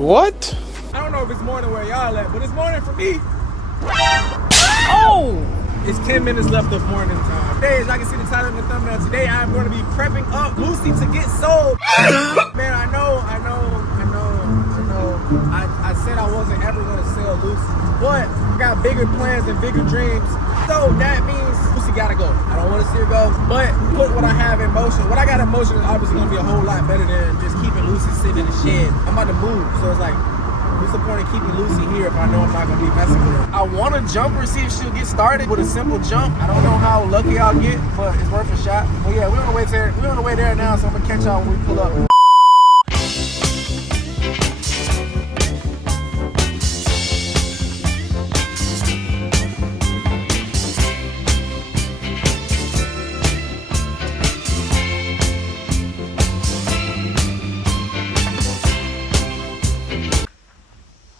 What? I don't know if it's morning where y'all at, but it's morning for me. Oh! It's 10 minutes left of morning time. Today, as I can see the title in the thumbnail, today I'm going to be prepping up Lucy to get sold. Man, I know. I said I wasn't ever going to sell Lucy, but I got bigger plans and bigger dreams. So that means Lucy got to go. I don't want to see her go, but put what I have in motion. What I got in motion is obviously going to be a whole lot better than just keeping Lucy sitting in the shed. I'm about to move, so it's like, what's the point of keeping Lucy here if I know I'm not gonna be messing with her? I want to jump her, see if she'll get started with a simple jump. I don't know how lucky I'll get, but it's worth a shot. But yeah, we're on the way there. We're on the way there now, so I'm gonna catch y'all when we pull up.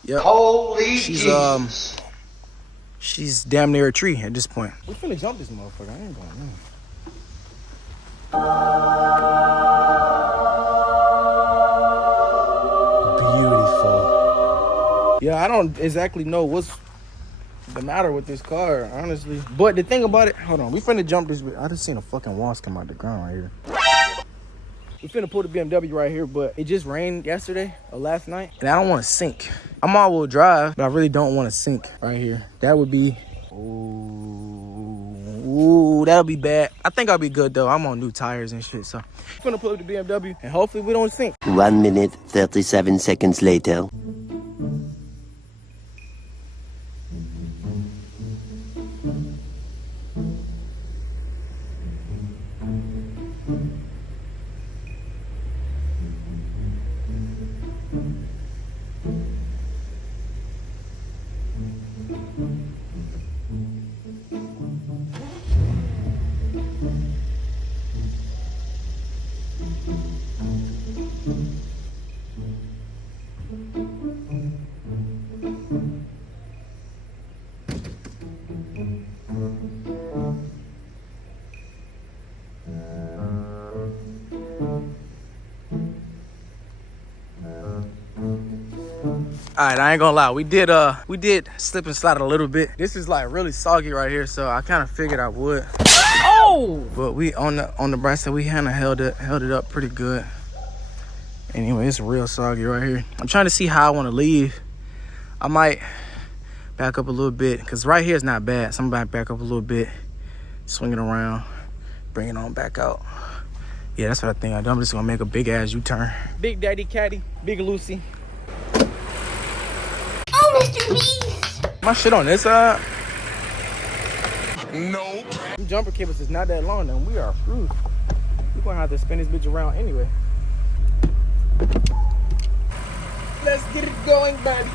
Yep. Holy Jesus. She's damn near a tree at this point. We finna jump this motherfucker. I ain't going in. Beautiful. Yeah, I don't exactly know what's the matter with this car, honestly. But the thing about it, hold on, we finna jump this. I just seen a fucking wasp come out the ground right here. We finna pull the BMW right here, but it just rained yesterday or last night, and I don't want to sink. I'm all-wheel drive, but I really don't want to sink right here. That would be, ooh, that'll be bad. I think I'll be good though. I'm on new tires and shit, so I'm finna pull up the BMW, and hopefully we don't sink. 1 minute, 37 seconds later. All right, I ain't gonna lie. We did slip and slide a little bit. This is like really soggy right here, so I kind of figured I would. Oh! But we on the bright side, we kind of held it up pretty good. Anyway, it's real soggy right here. I'm trying to see how I want to leave. I might back up a little bit because right here is not bad. So I'm about to back up a little bit, swing it around, bring it on back out. Yeah, that's what I think I do. I'm just gonna make a big ass U-turn. Big Daddy Caddy, Big Lucy. Mr. Beast. My shit on this side? Nope. Them jumper cables is not that long, then we are screwed. We're gonna have to spin this bitch around anyway. Let's get it going, baby.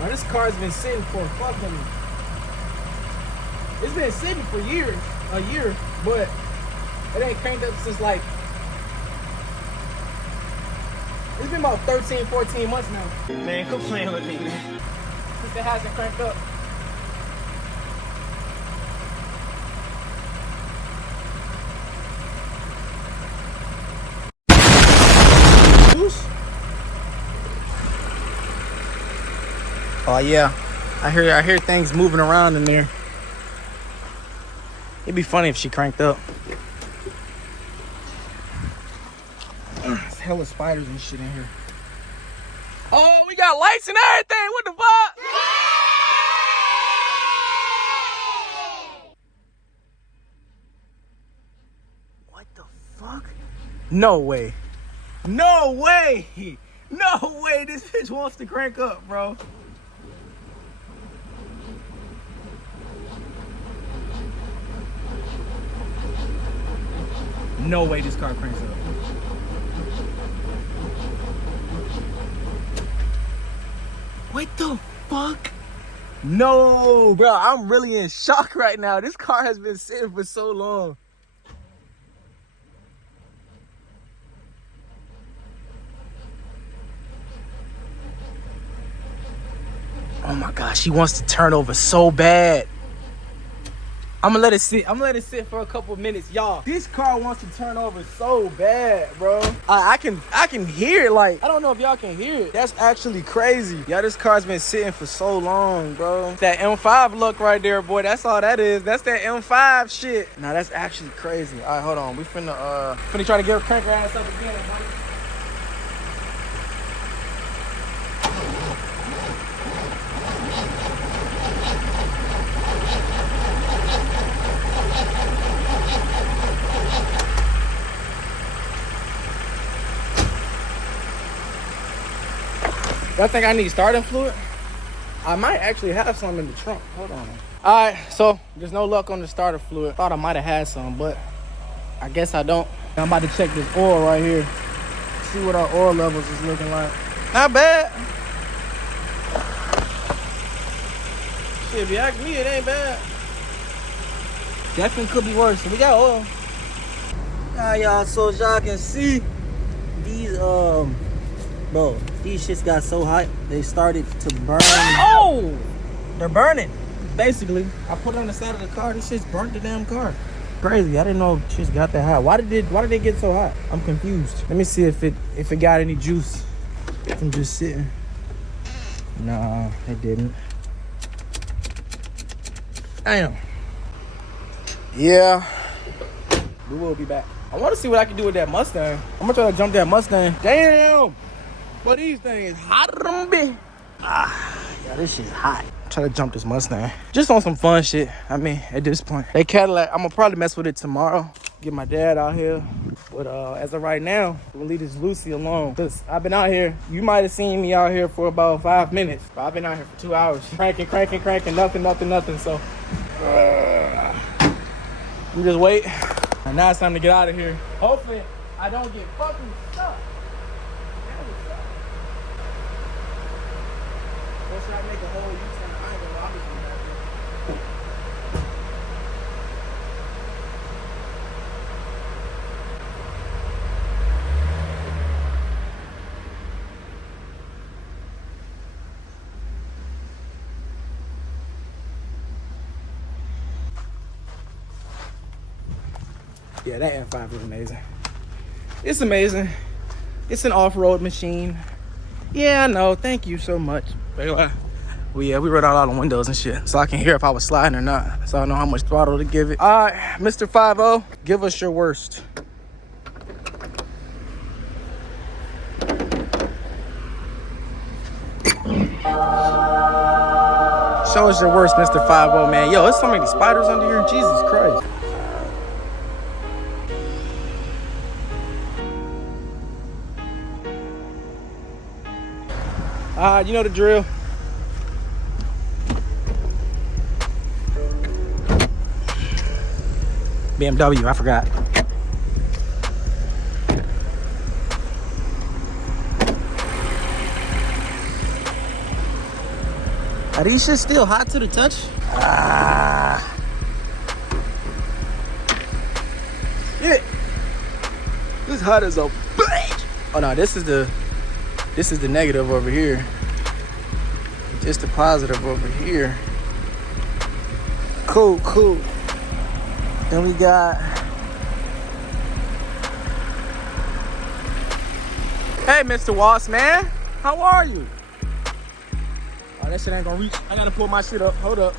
Now this car's been sitting for fucking, it's been sitting for years, a year, but it ain't cranked up since like, it's been about 13, 14 months now. Man, quit playing with me, man. Since it hasn't cranked up. Oh yeah, I hear things moving around in there. It'd be funny if she cranked up. There's hella spiders and shit in here. Oh, we got lights and everything. What the fuck? What the fuck? No way. No way. No way this bitch wants to crank up, bro. No way this car cranks up. What the fuck? No, bro, I'm really in shock right now. This car has been sitting for so long. Oh my gosh, she wants to turn over so bad. I'm gonna let it sit. I'm gonna let it sit for a couple of minutes, y'all. This car wants to turn over so bad, bro. I can hear it. Like, I don't know if y'all can hear it. That's actually crazy. Yeah, this car's been sitting for so long, bro. That M5 look right there, boy. That's all that is. That's that M5 shit. Nah, that's actually crazy. All right, hold on. We finna try to get her crank her ass up again, buddy. Y'all think I need starting fluid? I might actually have some in the trunk. Hold on. All right, so there's no luck on the starter fluid. Thought I might have had some, but I guess I don't. I'm about to check this oil right here. See what our oil levels is looking like. Not bad. Shit, if you ask me, it ain't bad. Definitely could be worse. So we got oil. Alright, y'all, so as y'all can see, these bro, these shits got so hot they started to burn. Oh, they're burning. Basically, I put it on the side of the car. This shit's burnt the damn car. Crazy. I didn't know shit's got that hot. Why did they get so hot? I'm confused. Let me see if it got any juice from just sitting. Nah, it didn't. Damn. Yeah. We will be back. I want to see what I can do with that Mustang. I'm gonna try to jump that Mustang. Damn. But these things hot, bitch. Yeah, this shit's hot. Try to jump this Mustang. Just on some fun shit. I mean, at this point. That Cadillac, I'm gonna probably mess with it tomorrow. Get my dad out here. But as of right now, we'll leave this Lucy alone. Cause I've been out here. You might have seen me out here for about 5 minutes. But I've been out here for 2 hours. Cranking, nothing. So, we just wait. And now it's time to get out of here. Hopefully, I don't get fucking stuck. Or should I make a whole U-turn? I ain't gonna lie, I'll be coming back here. Yeah, that M5 is amazing. It's amazing. It's an off-road machine. Yeah, I know. Thank you so much. We wrote out all the windows and shit, so I can hear if I was sliding or not. So I know how much throttle to give it. All right, Mr. 5-0, give us your worst. Show us your worst, Mr. 5-0, man. Yo, there's so many spiders under here. Jesus Christ. You know the drill. BMW, I forgot. Are these shit still hot to the touch? Get it. This hot as a bitch. Oh no, this is the negative over here. Just the positive over here. Cool. Then we got. Hey, Mr. Walsh, man. How are you? Oh, that shit ain't gonna reach. I gotta pull my shit up. Hold up.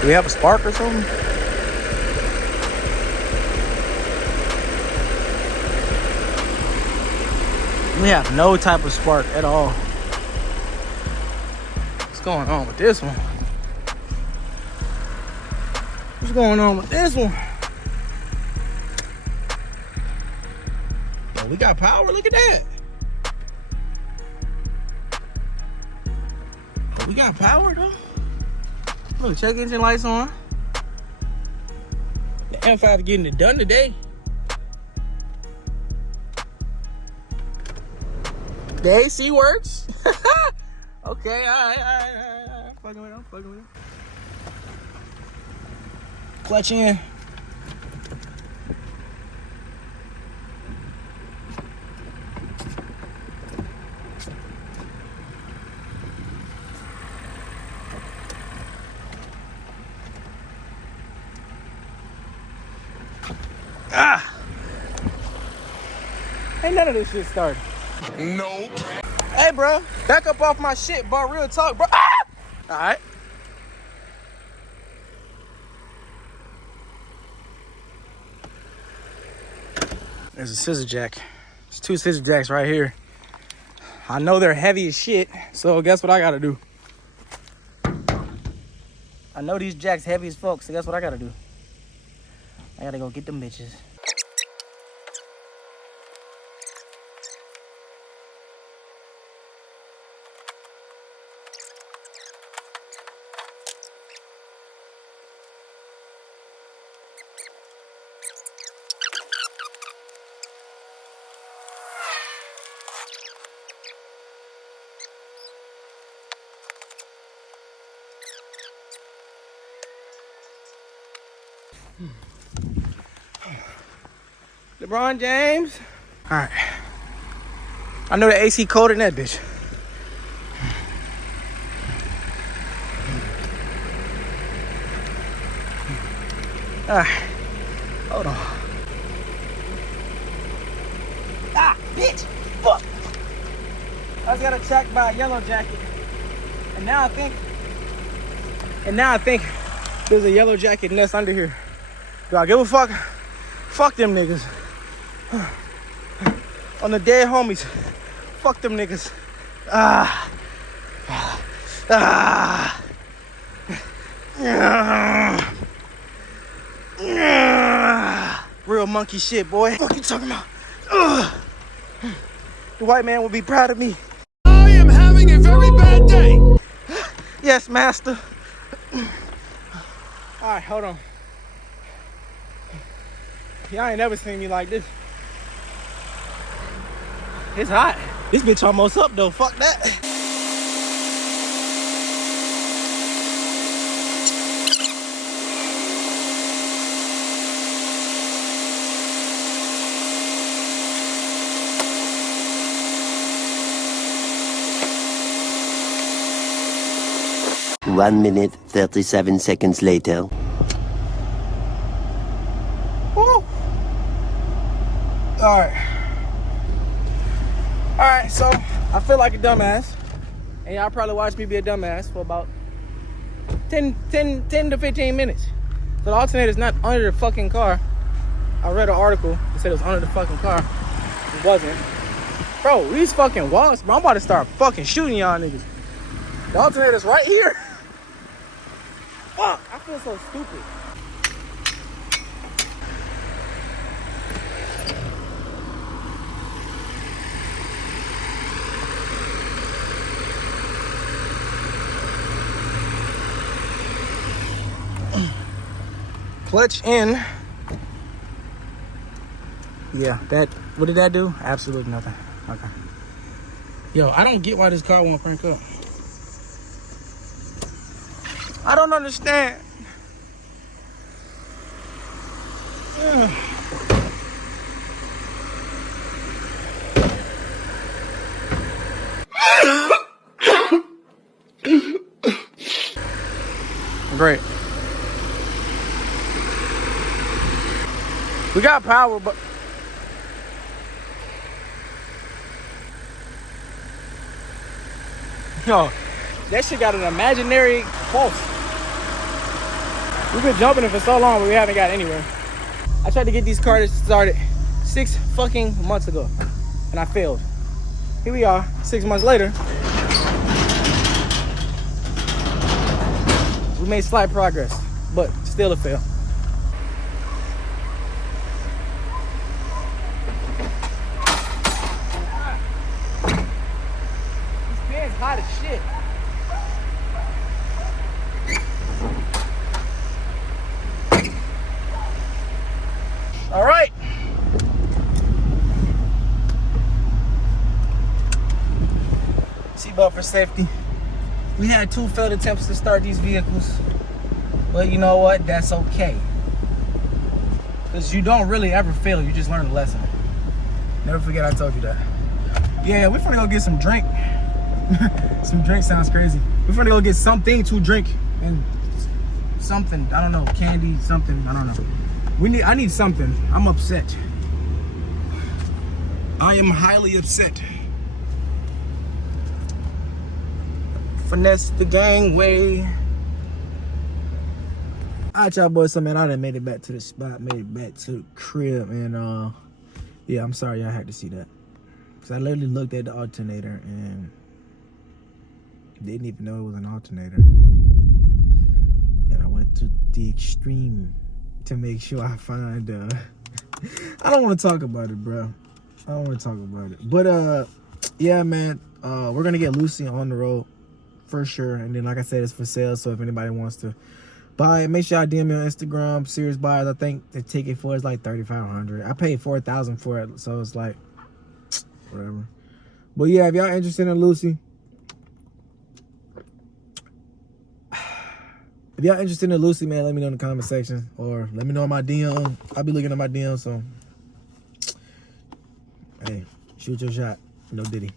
Do we have a spark or something? We have no type of spark at all. What's going on with this one? What's going on with this one? Oh, we got power, look at that. Oh, we got power though. Look, check engine lights on. The M5 getting it done today. The AC works. Okay, all right. I'm fucking with him. Clutch in. Ain't none of this shit started. Nope. Hey, bro, back up off my shit, bro. Real talk, bro. All right. There's a scissor jack. There's 2 scissor jacks right here. I know they're heavy as shit, so guess what I gotta do? I know these jacks heavy as fuck, so guess what I gotta do? I gotta go get them bitches. LeBron James. All right. I know the AC colder than that bitch. All right. Hold on. Ah, bitch. Fuck. I just got attacked by a yellow jacket. And now I think there's a yellow jacket nest under here. Do I give a fuck? Fuck them niggas. On the dead homies. Fuck them niggas. Real monkey shit, boy. What you talking about? The white man will be proud of me. I am having a very bad day. Yes, master. All right, hold on. Y'all ain't never seen me like this. It's hot. This bitch almost up though. Fuck that. One minute, 37 seconds later. Woo. All right, so I feel like a dumbass. And y'all probably watched me be a dumbass for about 10 to 15 minutes. So the alternator's not under the fucking car. I read an article that said it was under the fucking car. It wasn't. Bro, these fucking walls, bro, I'm about to start fucking shooting y'all niggas. The alternator's right here. Fuck, I feel so stupid. Clutch in. Yeah, what did that do? Absolutely nothing. Okay. Yo, I don't get why this car won't crank up. I don't understand. Great. We got power, but yo, that shit got an imaginary pulse. We've been jumping it for so long, but we haven't got anywhere. I tried to get these cars started 6 fucking months ago, and I failed. Here we are, 6 months later. We made slight progress, but still a fail. Hot as shit. seatbelt for safety. We had 2 failed attempts to start these vehicles. But you know what? That's okay. Because you don't really ever fail. You just learn a lesson. Never forget I told you that. Yeah, we're finna go get some drink. Some drink sounds crazy. We're finna go get something to drink. And something, I don't know, candy, something, I don't know. I need something. I'm upset. I am highly upset. Finesse the gangway. Alright, y'all boys, so man, I done made it back to the spot, made it back to the crib, and yeah, I'm sorry y'all had to see that. Cause I literally looked at the alternator and didn't even know it was an alternator. And I went to the extreme to make sure I find I don't want to talk about it, bro. I don't want to talk about it. But yeah, man, we're gonna get Lucy on the road for sure. And then like I said, it's for sale. So if anybody wants to buy it, make sure I DM me on Instagram. Serious buyers. I think the ticket for it's like $3,500. I paid $4,000 for it, so it's like whatever. But yeah, if y'all interested in Lucy, man, let me know in the comment section or let me know in my DM. I'll be looking at my DM. So hey, shoot your shot. No Diddy.